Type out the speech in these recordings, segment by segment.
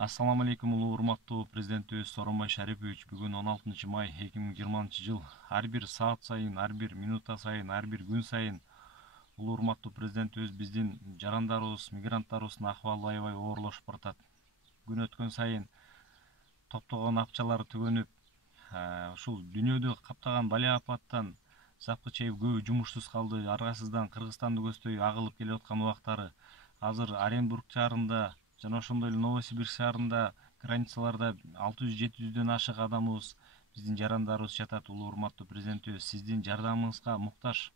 Ассаламу алейкум, улуу урматтуу президентибиз Сооронбай Шарипович. Бүгүн 16 май 2020 жыл. Ар бир саат сайын, ар бир минута сайын, ар бир күн сайын улуу урматтуу президентибиз биздин жарандарыбыз, мигранттарыбыздын акыбалы аябай оорлошуп баратат. Күн өткөн сайын топтогон акчалар түгөнүп, ушул дүйнөдү каптаган балия апаттан запкы чегип көбү жумушсуз калды. Аргасыздан Кыргызстанды көздөй агылып келе аткан убактары азыр Оренбург шаарында жана ошондой эле Новосибирск шаарында границаларда 600-700дөн ашык адамыбыз, биздин жарандарыбыз жатат. Улуу урматтуу президентибиз, сиздин жардамыңызга муктаж.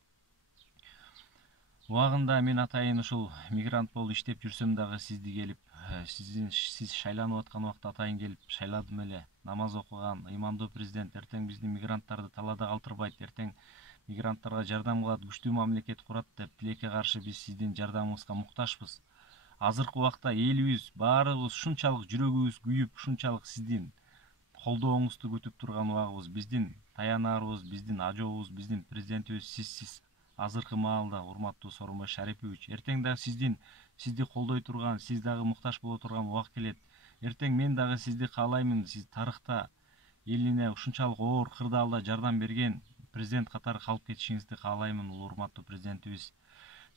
Убагында мен атайын ушул мигрант болуп иштеп жүрсөм дагы сизди келип, сиз шайланып аткан убакта атайын келип шайладым эле. Намаз окуган ыймандуу президент эртең биздин мигранттарды талаада калтырбайт, эртең мигранттарга жардам кылат, күчтүү мамлекет курат деп тилекке каршы биз сиздин жардамыңызга муктажбыз. Азыркы убакта элибиз баарыбыз ушунчалык жүрөгүбүз күйүп, ушунчалык сиздин колдооңузду күтүп турган убагыбыз. Биздин таянарыбыз, биздин ажообуз, биздин президентибиз сизсиз. Азыркы маалда урматтуу Сооронбай Шарипович, эртең дагы сизди колдой турган, сиз дагы муктаж боло турган убак келет. Эртең мен дагы сизди каалаймын. Сиз тарыхта элине ушунчалык оор кырдаалда жардам берген президент катары калып кетишиңизди каалаймын, улуу урматтуу президентибиз.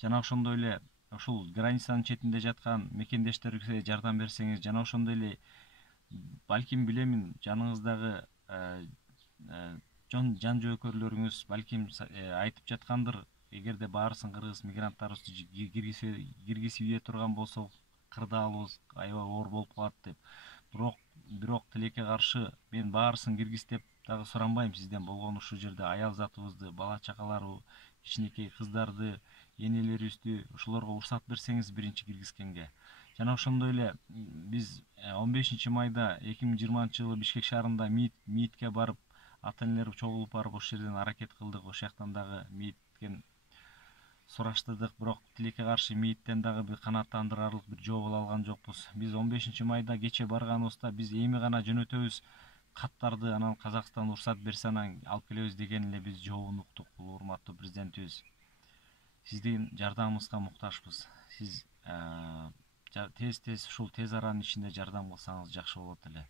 Жана ошондой эле ушул границанын четинде жаткан мекендештерибизге жардам берсеңиз, жана ошондой эле балким билемин жаныңыздагы жан жөөкөрлөрүңүз балким айтып жаткандыр, эгерде баарысын кыргыз мигранттарыбызды киргизбей турган болсок кырдаалыбыз аябай оор болуп калат деп. Бирок тилекке каршы мен баарысын киргиз деп дагы суранбайм сизден. Болгону ушул жерде аял затыбызды, бала чакаларды, кичинекей кыздарды, энелерибизди ошолорго уруксат берсеңиз биринчи киргизгенге. Жана ошондой эле биз 15 майда 2020-жылы Бишкек шаарында МИИТке барып, ата-энелер чогулуп барып ошол жерден аракет кылдык. Ошол жактан дагы МИИТтен сураштырдык, бирок тилекке каршы МИИТтен дагы бир канааттандырарлык бир жооп алган жокпуз. Биз 15 майда кече барганыбызда биз эми гана жөнөтөбүз каттарды, анан Казакстан уруксат берсе анан алып келебиз деген эле биз жообун уктук. Урматтуу президентибиз, сиздин жардамыңызга муктажбыз. Сиз тез ушул тез аранын ичинде жардам кылсаңыз жакшы болот эле.